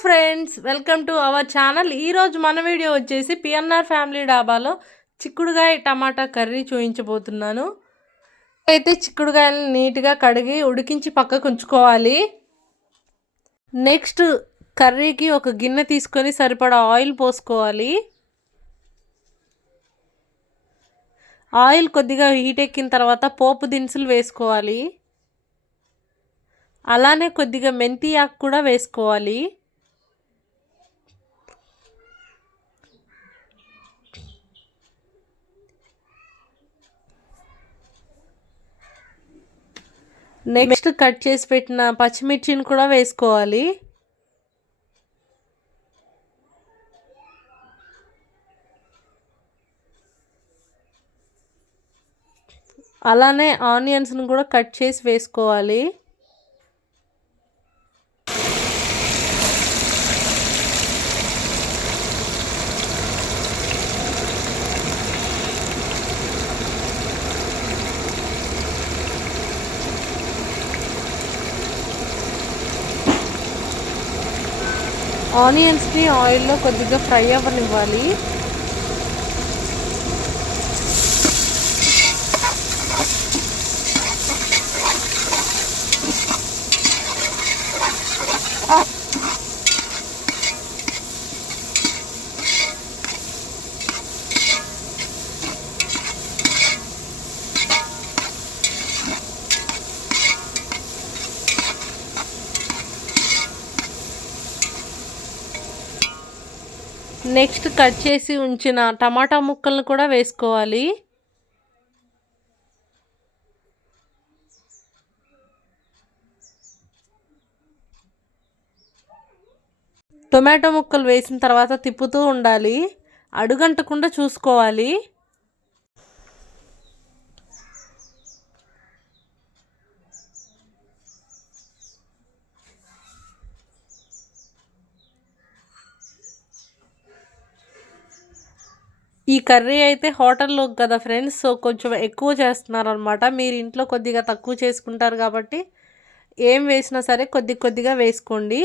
Friends welcome to our channel. ఈరోజు మన video వచ్చేసి పిఎన్ఆర్ ఫ్యామిలీ డాబాలో చిక్కుడుగాయ టమాటా కర్రీ చూపించబోతున్నాను అయితే చిక్కుడుగాయలు నీట్గా కడిగి ఉడికించి పక్కకు ఉంచుకోవాలి. నెక్స్ట్ కర్రీకి ఒక గిన్నె తీసుకొని సరిపడా ఆయిల్ పోసుకోవాలి. ఆయిల్ కొద్దిగా హీట్ ఎక్కిన తర్వాత పోపు దినుసులు వేసుకోవాలి. అలానే కొద్దిగా మెంతి ఆకు కూడా వేసుకోవాలి. నెక్స్ట్ కట్ చేసి పెట్టిన పచ్చిమిర్చిని కూడా వేసుకోవాలి. అలానే ఆనియన్స్ని కూడా కట్ చేసి వేసుకోవాలి. ఆనియన్స్ని ఆయిల్లో కొద్దిగా ఫ్రై అవ్వనివ్వాలి. నెక్స్ట్ కట్ చేసి ఉంచిన టమాటా ముక్కలను కూడా వేసుకోవాలి. టొమాటో ముక్కలు వేసిన తర్వాత తిప్పుతూ ఉండాలి. అడుగంటకుండా చూసుకోవాలి. ఈ కర్రీ అయితే హోటల్లో కదా ఫ్రెండ్స్? సో కొంచెం ఎక్కువ చేస్తున్నారు అనమాట మీరు ఇంట్లో కొద్దిగా తక్కువ చేసుకుంటారు కాబట్టి ఏం వేసినా సరే కొద్ది కొద్దిగా వేసుకోండి.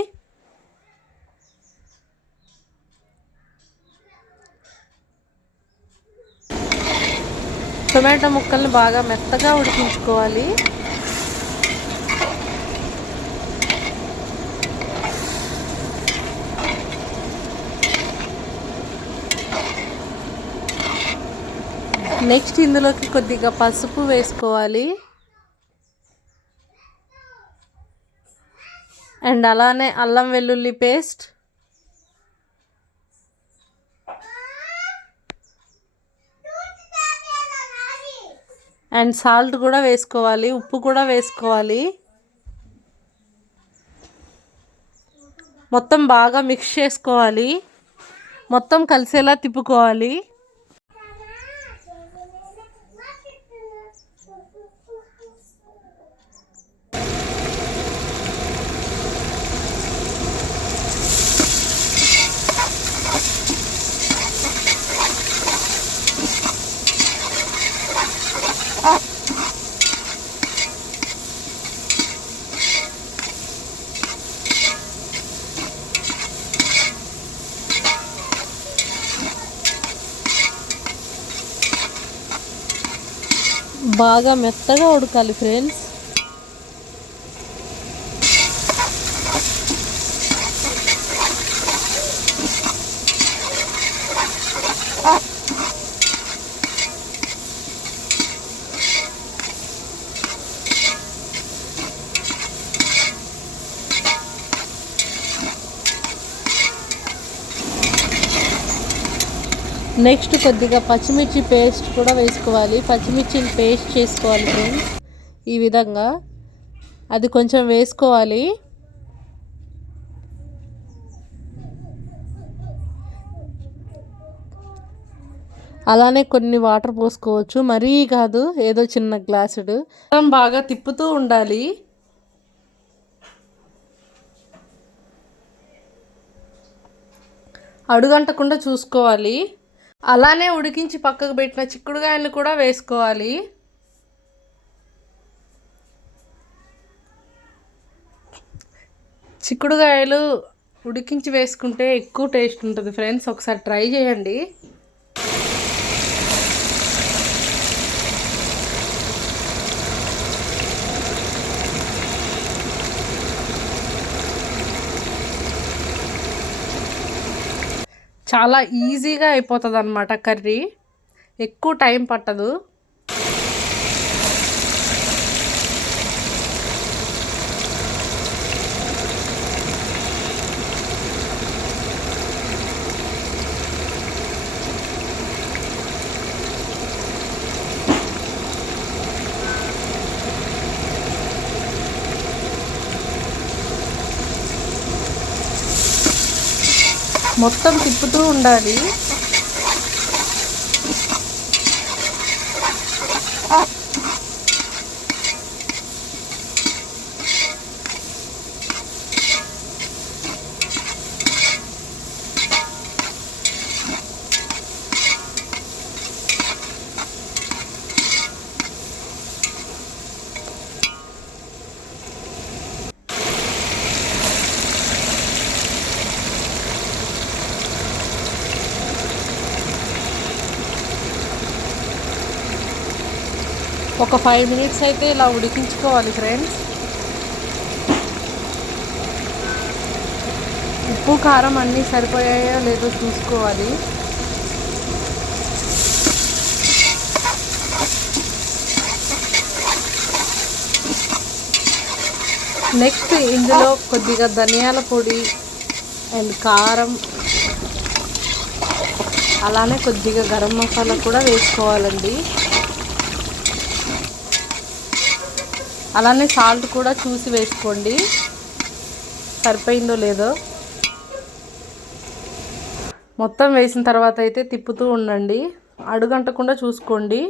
టొమాటో ముక్కల్ని బాగా మెత్తగా ఉడికించుకోవాలి. నెక్స్ట్ ఇందులోకి కొద్దిగా పసుపు వేసుకోవాలి. అండ్ అలానే అల్లం వెల్లుల్లి పేస్ట్. అండ్ సాల్ట్ కూడా వేసుకోవాలి ఉప్పు కూడా వేసుకోవాలి. మొత్తం బాగా మిక్స్ చేసుకోవాలి. మొత్తం కలిసేలా తిప్పుకోవాలి. బాగా మెత్తగా ఉడకాలి ఫ్రెండ్స్ నెక్స్ట్ కొద్దిగా పచ్చిమిర్చి పేస్ట్ కూడా వేసుకోవాలి. పచ్చిమిర్చిని పేస్ట్ చేసుకోవాలి ఫ్రెండ్స్. ఈ విధంగా అది కొంచెం వేసుకోవాలి. అలానే కొన్ని వాటర్ పోసుకోవచ్చు. మరీ కాదు ఏదో చిన్న గ్లాసుడు. బాగా తిప్పుతూ ఉండాలి. అడుగంటకుండా చూసుకోవాలి. అలానే ఉడికించి పక్కకు పెట్టిన చిక్కుడుగాయలు కూడా వేసుకోవాలి. చిక్కుడుగాయలు ఉడికించి వేసుకుంటే ఎక్కువ టేస్ట్ ఉంటుంది. ఫ్రెండ్స్ ఒకసారి ట్రై చేయండి. చాలా ఈజీగా అయిపోతుంది అనమాట కర్రీ. ఎక్కువ టైం పట్టదు. మొత్తం తిప్పుతూ ఉండాలి. ఒక ఫైవ్ మినిట్స్ అయితే ఇలా ఉడికించుకోవాలి ఫ్రెండ్స్ ఉప్పు కారం అన్నీ సరిపోయాయో లేదో చూసుకోవాలి. నెక్స్ట్ ఇందులో కొద్దిగా ధనియాల పొడి అండ్ కారం. అలానే కొద్దిగా గరం మసాలా కూడా వేసుకోవాలండి. అలానే సాల్ట్ కూడా చూసి వేసుకోండి. సరిపోయిందో లేదో. మొత్తం వేసిన తర్వాత అయితే తిప్పుతూ ఉండండి. అడుగంటకుండా చూసుకోండి.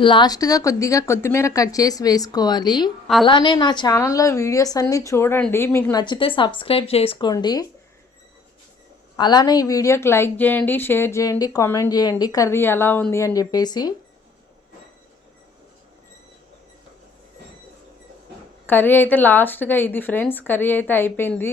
లాస్ట్గా కొద్దిగా కొత్తిమీర కట్ చేసి వేసుకోవాలి. అలానే నా ఛానల్లో వీడియోస్ అన్నీ చూడండి. మీకు నచ్చితే సబ్స్క్రైబ్ చేసుకోండి. అలానే ఈ వీడియోకి లైక్ చేయండి షేర్ చేయండి కామెంట్ చేయండి. కర్రీ ఎలా ఉంది అని చెప్పేసి. కర్రీ అయితే లాస్ట్గా ఇది ఫ్రెండ్స్ కర్రీ అయితే అయిపోయింది.